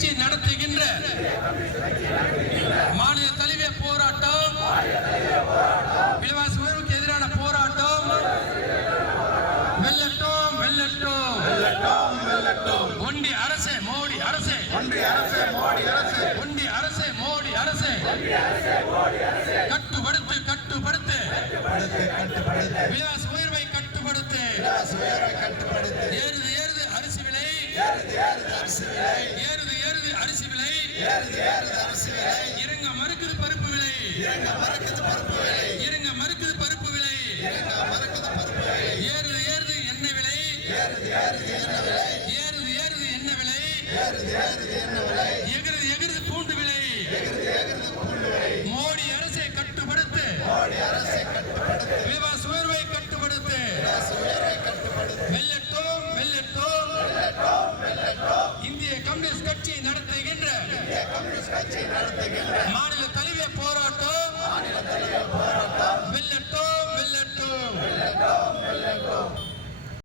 கட்சி நடத்துகின்ற மாநில தழுவிய போராட்டம் விலைவாசி உயர்வுக்கு எதிரான போராட்டம். வெல்லட்டும் வெல்லட்டும். வெல்லட்டும் வெல்லட்டும் ஒண்டி அரசே மோடி அரசு. ஒன்றிய அரசு மோடி அரசு ஒண்டி அரசு மோடி அரசு. கட்டுப்படுத்து கட்டுப்படுத்து. கட்டுப்படுத்து கட்டுப்படுத்து விலைவாசி உயர்வை கட்டுப்படுத்து. விலைவாசி உயர்வை கட்டுப்படுத்து ஏறுது ஏறுது அரிசி விலை. ஏறுது ஏறுது அரிசி விலை. ஏறுது ஏறுது அரிசி விலை. இறங்க மறுக்குது பருப்பு விலை. இறங்க மறக்குது பருப்பு விலை. இறங்க மறுக்குது பருப்பு விலை. இறங்க மறக்குது பருப்பு விலை. ஏறுது ஏறுது எண்ணெய் விலை. ஏறுது ஏறுது என்ன விலை. ஏறுது ஏறுது எண்ணெய் விலை. ஏறுது ஏறுது என்ன விலை. எகிறுது எகிறுது பூண்டு விலை. எகிறுது எகிறுது பூண்டு விலை. மோடி அரசை கட்டுப்படுத்து. மோடி அரசை கட்சி நடத்துகின்ற